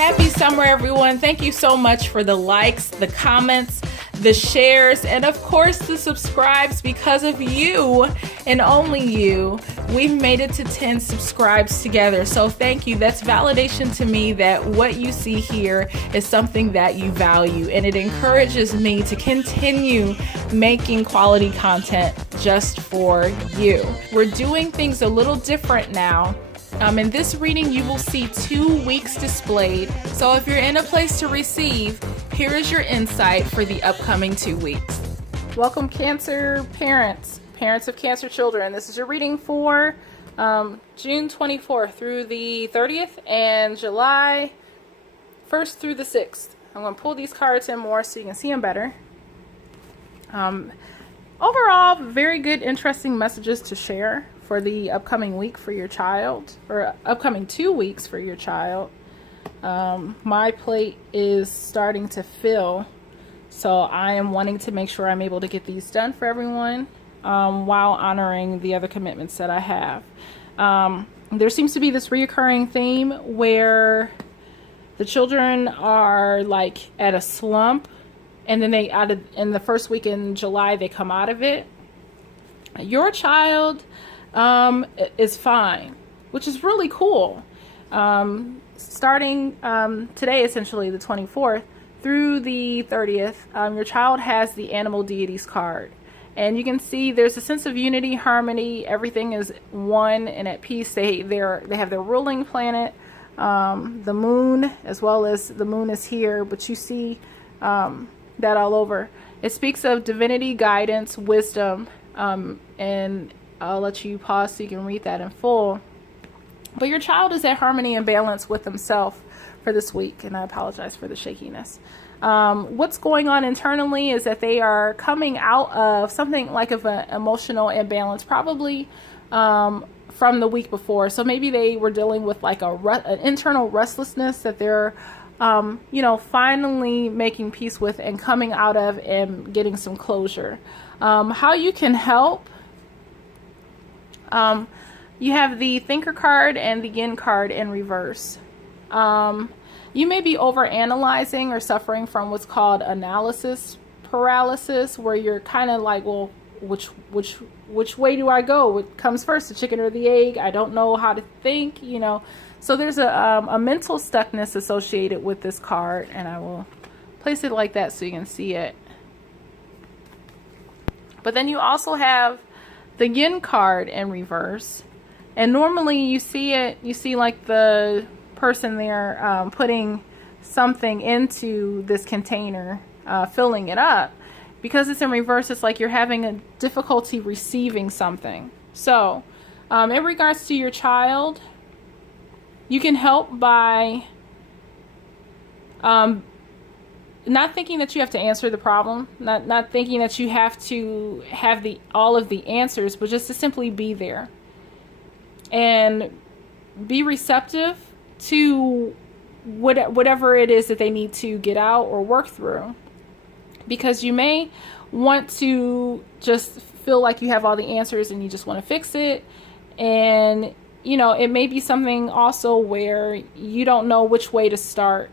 Happy summer, everyone. Thank you so much for the likes, the comments, the shares, and of course the subscribes. Because of you and only you, we've made it to 10 subscribes together. So thank you. That's validation to me that what you see here is something that you value, and it encourages me to continue making quality content just for you. We're doing things a little different now. In this reading, you will see 2 weeks displayed. So if you're in a place to receive, here is your insight for the upcoming 2 weeks. Welcome, Cancer parents of Cancer children. This is your reading for June 24th through the 30th and July 1st through the 6th. I'm going to pull these cards in more so you can see them better. Overall, very good, interesting messages to share for the upcoming week for your child, or upcoming 2 weeks for your child. My plate is starting to fill, so I am wanting to make sure I'm able to get these done for everyone while honoring the other commitments that I have. There seems to be this reoccurring theme where the children are like at a slump, and then in the first week in July they come out of it. Your child is fine, which is really cool. Starting today, essentially the 24th through the 30th, your child has the animal deities card, and you can see there's a sense of unity, harmony. Everything is one and at peace. They have their ruling planet, the moon, as well as the moon is here, but you see that all over. It speaks of divinity, guidance, wisdom, and I'll let you pause so you can read that in full. But your child is at harmony and balance with himself for this week, and I apologize for the shakiness. What's going on internally is that they are coming out of something like of an emotional imbalance, probably from the week before. So maybe they were dealing with like an internal restlessness that they're finally making peace with and coming out of and getting some closure. How you can help. You have the Thinker card and the Yin card in reverse. You may be overanalyzing or suffering from what's called analysis paralysis, where you're kind of like, well, which way do I go? What comes first, the chicken or the egg? I don't know how to think, So there's a mental stuckness associated with this card, and I will place it like that so you can see it. But then you also have the Yin card in reverse, and normally you see like the person there putting something into this container, filling it up. Because it's in reverse, it's like you're having a difficulty receiving something. So in regards to your child, you can help by not thinking that you have to answer the problem, not thinking that you have to have all of the answers, but just to simply be there and be receptive to whatever it is that they need to get out or work through. Because you may want to just feel like you have all the answers and you just want to fix it, and it may be something also where you don't know which way to start.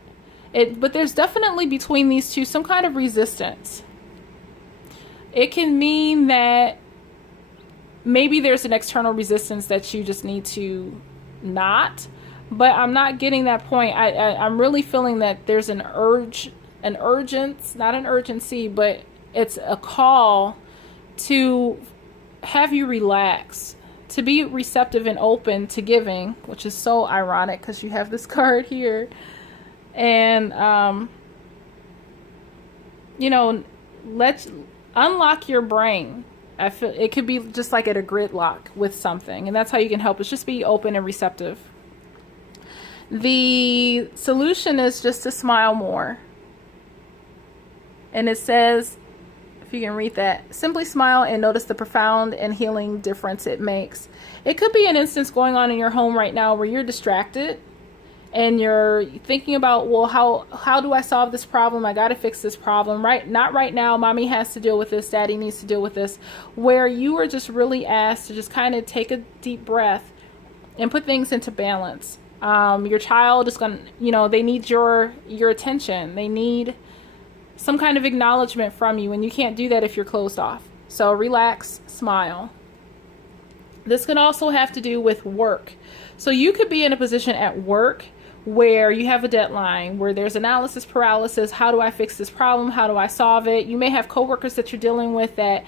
But there's definitely between these two some kind of resistance. It can mean that maybe there's an external resistance that you just need to but I'm not getting that point. I'm really feeling that there's not an urgency, but it's a call to have you relax, to be receptive and open to giving, which is so ironic because you have this card here. And, let's unlock your brain. I feel it could be just like at a gridlock with something, and that's how you can help. Is just be open and receptive. The solution is just to smile more. And it says, if you can read that, simply smile and notice the profound and healing difference it makes. It could be an instance going on in your home right now where you're distracted and you're thinking about, well, how do I solve this problem? I got to fix this problem. Not right now. Mommy has to deal with this. Daddy needs to deal with this. Where you are just really asked to just kind of take a deep breath and put things into balance. Your child is going to, they need your attention. They need some kind of acknowledgement from you, and you can't do that if you're closed off. So relax, smile. This can also have to do with work. So you could be in a position at work where you have a deadline, where there's analysis paralysis. How do I fix this problem? How do I solve it? You may have coworkers that you're dealing with that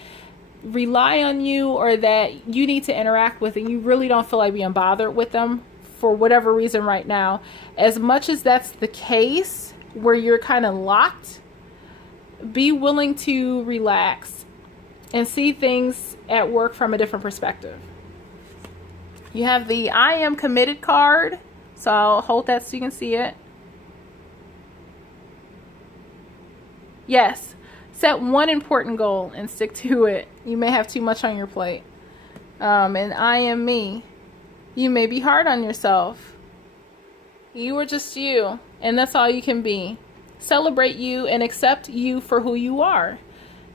rely on you, or that you need to interact with, and you really don't feel like being bothered with them for whatever reason right now. As much as that's the case, where you're kind of locked, be willing to relax and see things at work from a different perspective. You have the I am committed card. So I'll hold that so you can see it. Yes. Set one important goal and stick to it. You may have too much on your plate. And I am me. You may be hard on yourself. You are just you. And that's all you can be. Celebrate you and accept you for who you are.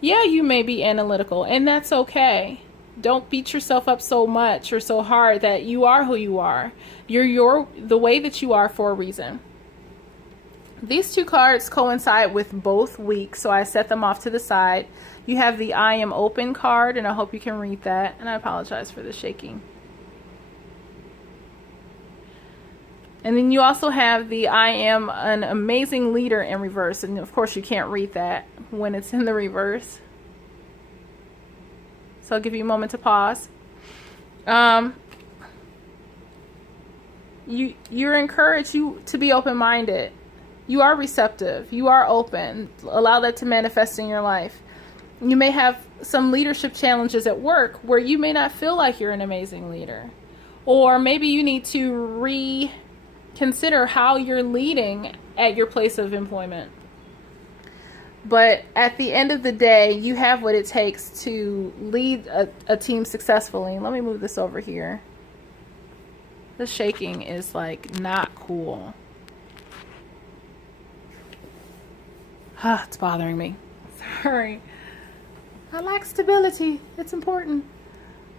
Yeah, you may be analytical, and that's okay. Don't beat yourself up so much or so hard that you are who you are. You're the way that you are for a reason. These two cards coincide with both weeks, so I set them off to the side. You have the I am open card, and I hope you can read that. And I apologize for the shaking. And then you also have the I am an amazing leader in reverse. And of course you can't read that when it's in the reverse. So I'll give you a moment to pause. You're encouraged to be open-minded. You are receptive. You are open. Allow that to manifest in your life. You may have some leadership challenges at work where you may not feel like you're an amazing leader. Or maybe you need to reconsider how you're leading at your place of employment. But at the end of the day, you have what it takes to lead a team successfully. Let me move this over here. The shaking is like not cool. It's bothering me. Sorry. I like stability. It's important.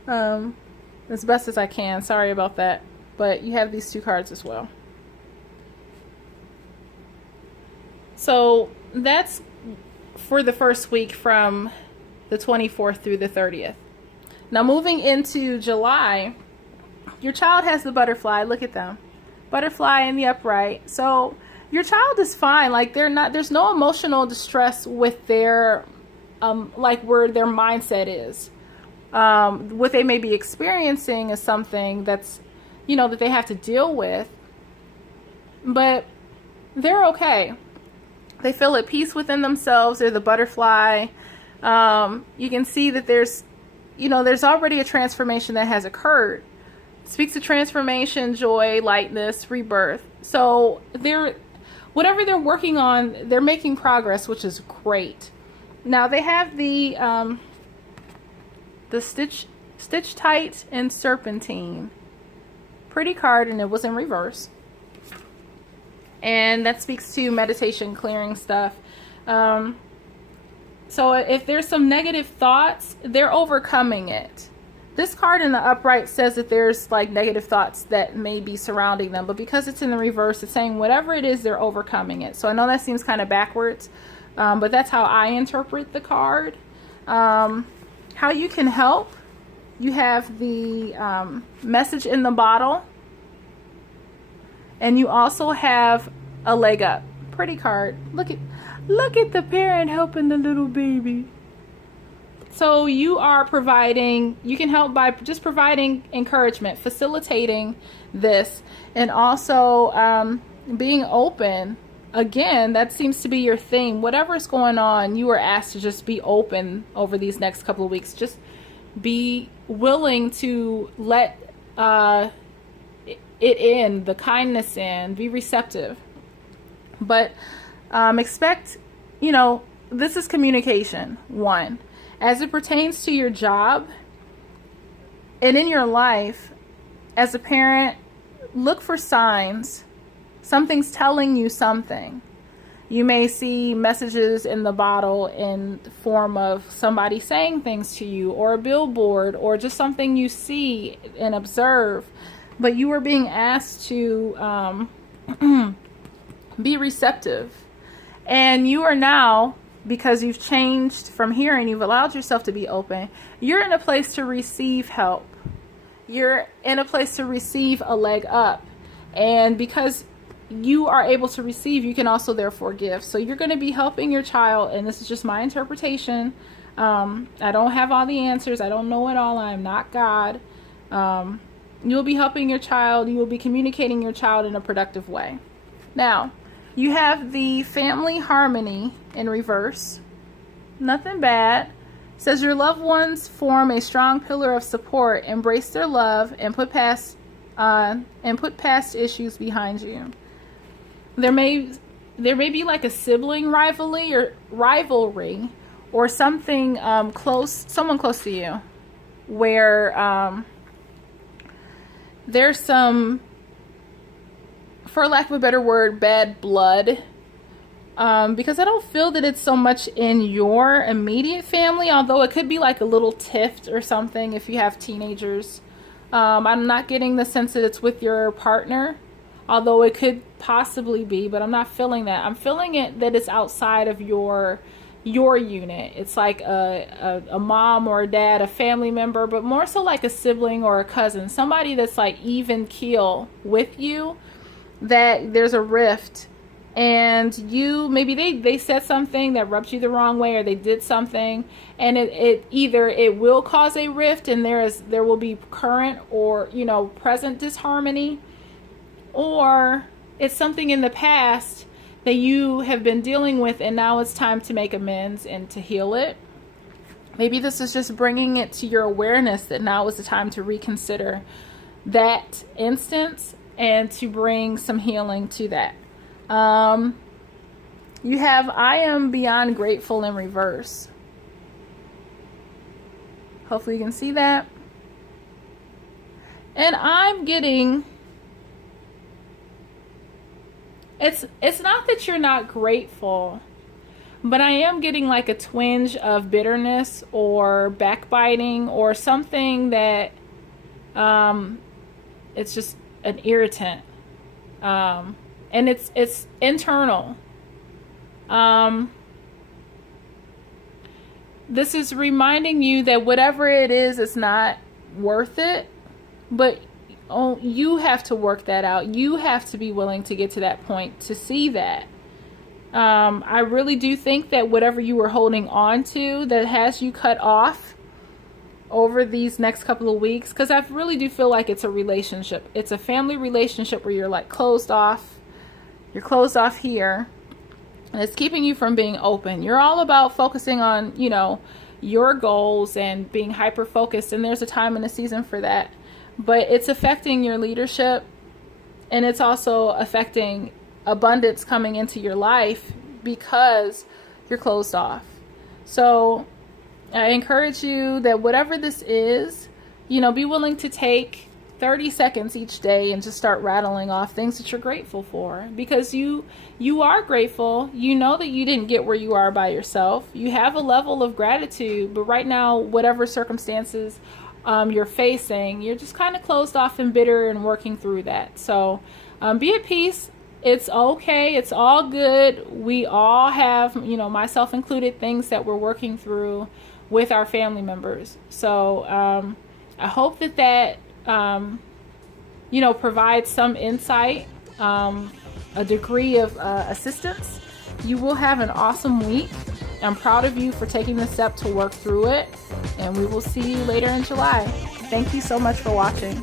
As best as I can. Sorry about that. But you have these two cards as well. So that's for the first week from the 24th through the 30th. Now moving into July, your child has the butterfly. Look at them. Butterfly in the upright. So your child is fine. Like there's no emotional distress with their, like where their mindset is. What they may be experiencing is something that's, that they have to deal with. But they're okay. They feel at peace within themselves. They're the butterfly. You can see that there's already a transformation that has occurred. It speaks to transformation, joy, lightness, rebirth. So whatever they're working on, they're making progress, which is great. Now they have the stitch tight and serpentine. Pretty card, and it was in reverse. And that speaks to meditation, clearing stuff. So if there's some negative thoughts, they're overcoming it. This card in the upright says that there's like negative thoughts that may be surrounding them. But because it's in the reverse, it's saying whatever it is, they're overcoming it. So I know that seems kind of backwards. But that's how I interpret the card. How you can help. You have the message in the bottle. And you also have a leg up. Pretty card. Look at the parent helping the little baby. So you can help by just providing encouragement, facilitating this, and also being open. Again, that seems to be your theme. Whatever's going on, you are asked to just be open over these next couple of weeks. Just be willing to let it in, the kindness in, be receptive. But expect, this is communication, one. As it pertains to your job and in your life, as a parent, look for signs. Something's telling you something. You may see messages in the bottle in the form of somebody saying things to you, or a billboard, or just something you see and observe. but you are being asked to be receptive. And you are now, because you've changed from hearing, you've allowed yourself to be open, you're in a place to receive help. You're in a place to receive a leg up. And because you are able to receive, you can also therefore give. So you're going to be helping your child, and this is just my interpretation. I don't have all the answers. I don't know it all. I am not God. You'll be helping your child. You will be communicating your child in a productive way. Now, you have the family harmony in reverse. Nothing bad. It says your loved ones form a strong pillar of support. Embrace their love and put past issues behind you. There may be like a sibling rivalry or something someone close to you, where there's some, for lack of a better word, bad blood. Because I don't feel that it's so much in your immediate family, although it could be like a little tiff or something if you have teenagers. I'm not getting the sense that it's with your partner, although it could possibly be, but I'm not feeling that. I'm feeling it that it's outside of your unit. It's like a mom or a dad, a family member, but more so like a sibling or a cousin, somebody that's like even keel with you, that there's a rift. And maybe they said something that rubbed you the wrong way, or they did something, and it either it will cause a rift and there will be current or present disharmony, or it's something in the past that you have been dealing with, and now it's time to make amends and to heal it. Maybe this is just bringing it to your awareness that now is the time to reconsider that instance and to bring some healing to that. You have I am beyond grateful in reverse. Hopefully you can see that. And I'm getting, it's not that you're not grateful, but I am getting like a twinge of bitterness or backbiting or something that it's just an irritant. And it's internal. This is reminding you that whatever it is, it's not worth it. But you have to work that out. You have to be willing to get to that point to see that. I really do think that whatever you were holding on to that has you cut off over these next couple of weeks, because I really do feel like it's a relationship. It's a family relationship where you're like closed off. You're closed off here, and it's keeping you from being open. You're all about focusing on, your goals and being hyper focused, and there's a time and a season for that. But it's affecting your leadership, and it's also affecting abundance coming into your life because you're closed off. So I encourage you that whatever this is, be willing to take 30 seconds each day and just start rattling off things that you're grateful for, because you are grateful. You know that you didn't get where you are by yourself. You have a level of gratitude, but right now, whatever circumstances you're facing, you're just kind of closed off and bitter and working through that. So be at peace. It's okay. It's all good. We all have, myself included, things that we're working through with our family members. So I hope that provides some insight, a degree of assistance. You will have an awesome week. I'm proud of you for taking the step to work through it, and we will see you later in July. Thank you so much for watching.